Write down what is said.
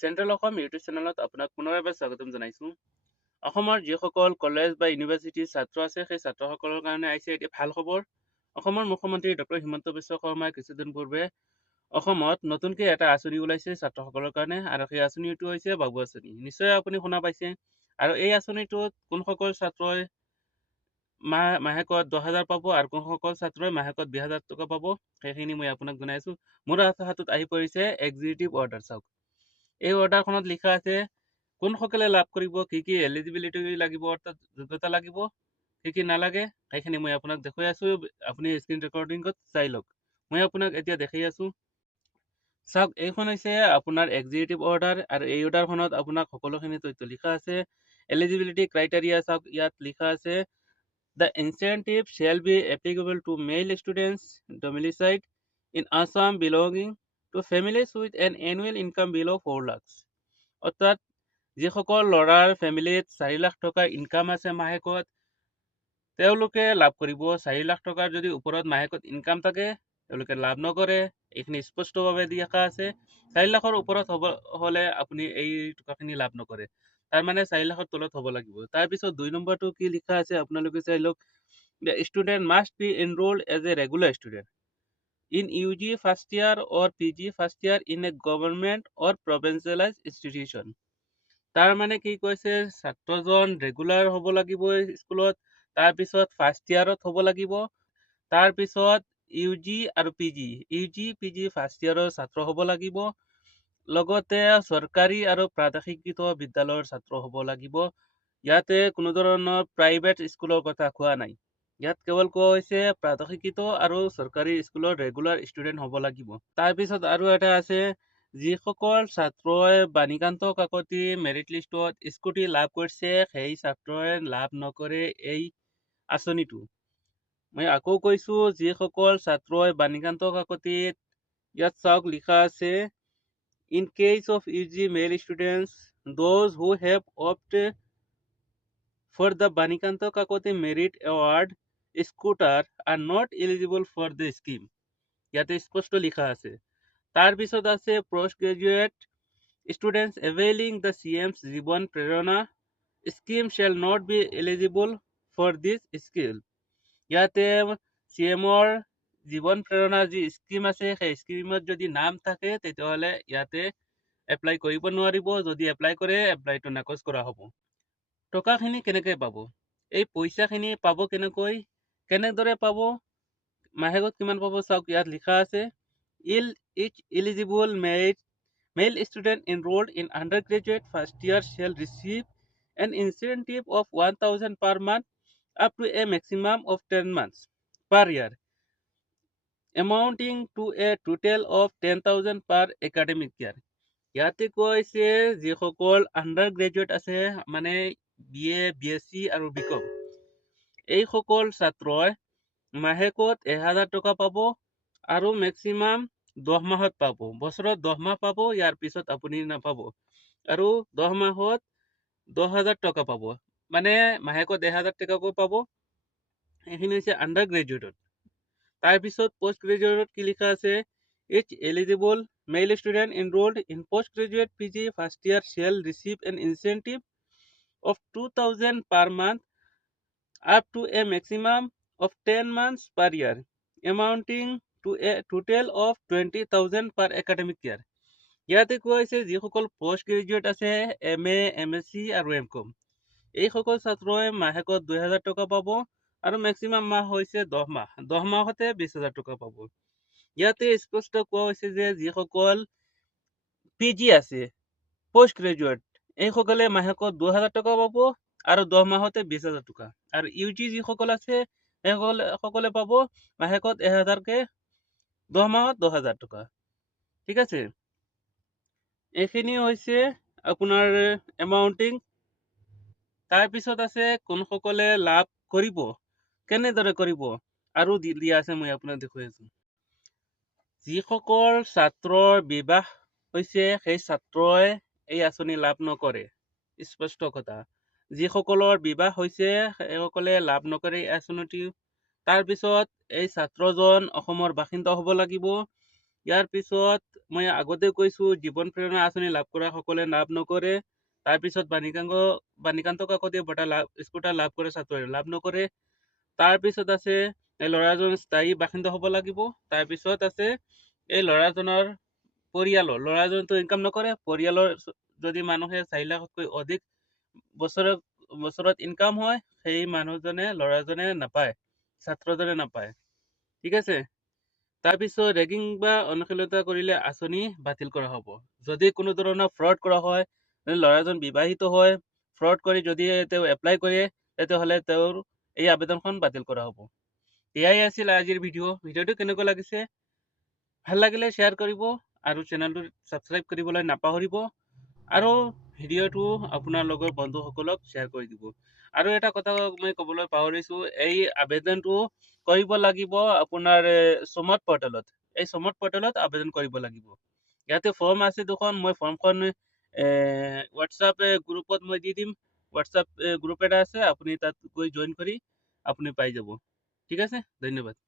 Central Assam YouTube চেনেলত আপোনাক পুনৰ এবাৰ স্বাগতম জনাইছোঁ। অসমৰ যিসকল কলেজ বা ইউনিভাৰ্চিটিৰ ছাত্ৰ আছে সেই ছাত্ৰসকলৰ কাৰণে আহিছে এতিয়া ভাল খবৰ। অসমৰ মুখ্যমন্ত্ৰী ডক্টৰ হিমন্ত বিশ্ব শৰ্মাই কিছুদিন পূৰ্বে অসমত নতুনকৈ এটা আঁচনি ওলাইছে ছাত্ৰসকলৰ কাৰণে, আৰু সেই আঁচনিটো হৈছে বাবু আঁচনি। নিশ্চয় আপুনি শুনা পাইছে। আৰু এই আঁচনিটোত কোনসকল ছাত্ৰই মাহেকত 10,000 পাব আৰু কোনসকল ছাত্ৰই মাহেকত 20,000 টকা পাব সেইখিনি মই আপোনাক জনাইছোঁ। মোৰ হাতত আহি পৰিছে এক্সিকিউটিভ অৰ্ডাৰ। চাওক, এই অৰ্ডাৰখনত লিখা আছে কোনসকলে লাভ কৰিব, কি কি এলিজিবিলিটি লাগিব, অৰ্থাৎ যোগ্যতা লাগিব, কি কি নালাগে, সেইখিনি মই আপোনাক দেখুৱাই আছোঁ। আপুনি স্ক্ৰীন ৰেকৰ্ডিঙত চাই লওক। মই আপোনাক এতিয়া দেখাই আছোঁ। চাওক, এইখন হৈছে আপোনাৰ এক্সিকিউটিভ অৰ্ডাৰ, আৰু এই অৰ্ডাৰখনত আপোনাক সকলোখিনি তথ্য লিখা আছে। এলিজিবিলিটি ক্ৰাইটেৰিয়া চাওক, ইয়াত লিখা আছে The incentive shall be applicable to male students domiciled in Assam belonging to families with an annual income below 4 lakhs. অৰ্থাৎ যিসকল ল'ৰাৰ ফেমিলিত 4 লাখ টকাৰ ইনকাম আছে মাহেকত, তেওঁলোকে লাভ কৰিব। 4 লাখ টকাৰ যদি ওপৰত মাহেকত ইনকাম থাকে তেওঁলোকে লাভ নকৰে। এইখিনি স্পষ্টভাৱে দেখা আছে। 4 লাখৰ ওপৰত হ'লে আপুনি এই টকাখিনি লাভ নকৰে। তাৰমানে 4 লাখৰ তলত হ'ব লাগিব। তাৰপিছত 2 নম্বৰটো কি লিখা আছে আপোনালোকে চাই লওক। The student must be enrolled as a regular student in UG first year or PG first year in a government or provincialized institution. তাৰ মানে কি কৈছে, ছাত্ৰজন ৰেগুলাৰ হ'ব লাগিব স্কুলত, তাৰপিছত ফাৰ্ষ্ট ইয়াৰত হ'ব লাগিব, তাৰপিছত UG আৰু PG, PG ফাৰ্ষ্ট ইয়াৰৰ ছাত্ৰ হ'ব লাগিব, লগতে চৰকাৰী আৰু প্ৰাদেশিকৃত বিদ্যালয়ৰ ছাত্ৰ হ'ব লাগিব। ইয়াতে কোনো ধৰণৰ প্ৰাইভেট স্কুলৰ কথা কোৱা নাই। ইয়াত কেৱল কোৱা হৈছে প্ৰাদেশিকৃত আৰু চৰকাৰী স্কুলৰ ৰেগুলাৰ ষ্টুডেণ্ট হ'ব লাগিব। তাৰপিছত আৰু এটা আছে, যিসকল ছাত্ৰই বাণীকান্ত কাকতি মেৰিট লিষ্টত স্কুটি লাভ কৰিছে সেই ছাত্ৰই লাভ নকৰে এই আঁচনিটো। মই আকৌ কৈছোঁ, যিসকল ছাত্ৰই বাণীকান্ত কাকতিত, ইয়াত চাওক লিখা আছে In case of UG male students, those who have opted for the Banikanta Kakoti Merit Award scooter are not eligible for the scheme. ইয়াতে স্পষ্ট লিখা আছে। তাৰপিছত আছে post graduate students availing the CM's জীৱন প্ৰেৰণা scheme shall not be eligible for this scheme. ইয়াতে CMৰ জীৱন প্ৰেৰণাৰ যি স্কিম আছে সেই স্কিমত যদি নাম থাকে তেতিয়াহ'লে ইয়াতে এপ্লাই কৰিব নোৱাৰিব। যদি এপ্লাই কৰে এপ্লাইটো নাকচ কৰা হ'ব। টকাখিনি কেনেকৈ পাব, এই পইচাখিনি পাব কেনেদৰে পাব, মাহেকত কিমান পাব চাওক, ইয়াত লিখা আছে each eligible male student enrolled in undergraduate first year shall receive an incentive of 1,000 per month up to a maximum of 10 months per year, amounting to a total of 10,000 per academic year. ইয়াতে কৈছে যিসকল under graduate আছে, মানে BA, BSc আৰু BCom, এইসকল ছাত্ৰই মাহেকত 1,000 টকা পাব আৰু মেক্সিমাম 10 মাহত পাব। বছৰত 10 মাহ পাব, ইয়াৰ পিছত আপুনি নাপাব। আৰু 10 মাহত 10,000 টকা পাব, মানে মাহেকত 1,000 টকাকৈ পাব। এইখিনি হৈছে আণ্ডাৰ গ্ৰেজুৱেটত। তাৰপিছত পোষ্ট গ্ৰেজুৱেটত কি লিখা আছে, each eligible male student enrolled in postgraduate PG first year shall receive an incentive of 2,000 per month up to a maximum of 10 months per year, amounting to a total of 20,000 per academic year. ইয়াতে কোৱা হৈছে যিসকল post graduate আছে, MA, MSc আৰু MCom, এইসকল ছাত্ৰই মাহেকত 2,000 টকা পাব আৰু মেক্সিমাম মাহ হৈছে 10 মাহ। 10 মাহতে 20,000 টকা পাব। ইয়াতে স্পষ্ট কোৱা হৈছে যে যিসকল PG আছে, পোষ্ট গ্ৰেজুৱেট, এইসকলে মাহেকত 2,000 টকা পাব আৰু 10 মাহতে 20,000 টকা। আৰু UG যিসকল আছে সকলে পাব মাহেকত 1,000কে, 10 মাহত 10,000 টকা। ঠিক আছে, এইখিনি হৈছে আপোনাৰ এমাউণ্টিং। তাৰপিছত আছে কোনসকলে লাভ কৰিব, কেনেদৰে কৰিব, আৰু দিয়া আছে, মই আপোনাক দেখুৱাই আছোঁ। যিসকল ছাত্ৰৰ বিবাহ হৈছে সেই ছাত্ৰই এই আঁচনি লাভ নকৰে, স্পষ্ট কথা। যিসকলৰ বিবাহ হৈছে সেইসকলে লাভ নকৰে এই আঁচনিটি। তাৰপিছত এই ছাত্ৰজন অসমৰ বাসিন্দা হ'ব লাগিব, ইয়াৰ পিছত মই আগতে কৈছোঁ জীৱন প্ৰেৰণা আঁচনি লাভ কৰা সকলে লাভ নকৰে। তাৰপিছত বাণীকান্ত কাকতি বঁটা স্কুটাৰ লাভ কৰে ছাত্ৰই লাভ নকৰে। তাৰপিছত আছে এই ল'ৰাজন স্থায়ী বাসিন্দা হ'ব লাগিব। তাৰপিছত আছে এই ল'ৰাজনৰ ল'ৰাজনতো ইনকাম নকৰে। পৰিয়ালৰ যদি মানুহে 4 লাখতকৈ অধিক বছৰত ইনকাম হয়, সেই ল'ৰাজনে নাপায়, ছাত্ৰজনে নাপায়। ঠিক আছে। তাৰপিছত ৰেগিং বা অনুশীলতা কৰিলে আঁচনি বাতিল কৰা হ'ব। যদি কোনো ধৰণৰ ফ্ৰড কৰা হয়, ল'ৰাজন বিবাহিত হয়, ফ্ৰড কৰি যদি তেওঁ এপ্লাই কৰে, তেতিয়াহ'লে তেওঁৰ এই আবেদনখন বাতিল কৰা হ'ব। এয়াই আছিল আজিৰ ভিডিঅ'টো কেনেকুৱা লাগিছে? ভাল লাগিলে শ্বেয়াৰ কৰিব আৰু চেনেলটো ছাবস্ক্ৰাইব কৰিবলৈ নাপাহৰিব আৰু ভিডিঅ'টো আপোনাৰ লগৰ বন্ধুসকলক শ্বেয়াৰ কৰি দিব। আৰু এটা কথা মই ক'বলৈ পাহৰিছোঁ, এই আবেদনটো কৰিব লাগিব আপোনাৰ সমৰ্থ পৰ্টেলত। এই সমৰ্থ পৰ্টেলত আবেদন কৰিব লাগিব। ইয়াতে ফৰ্ম আছে দুখন, মই ফৰ্মখন হোৱাটছআপ গ্ৰুপত মই দি দিম। হোৱাটছআপ গ্ৰুপ এটা আছে, আপুনি তাত গৈ জইন কৰি আপুনি পাই যাব। ঠিক আছে, ধন্যবাদ।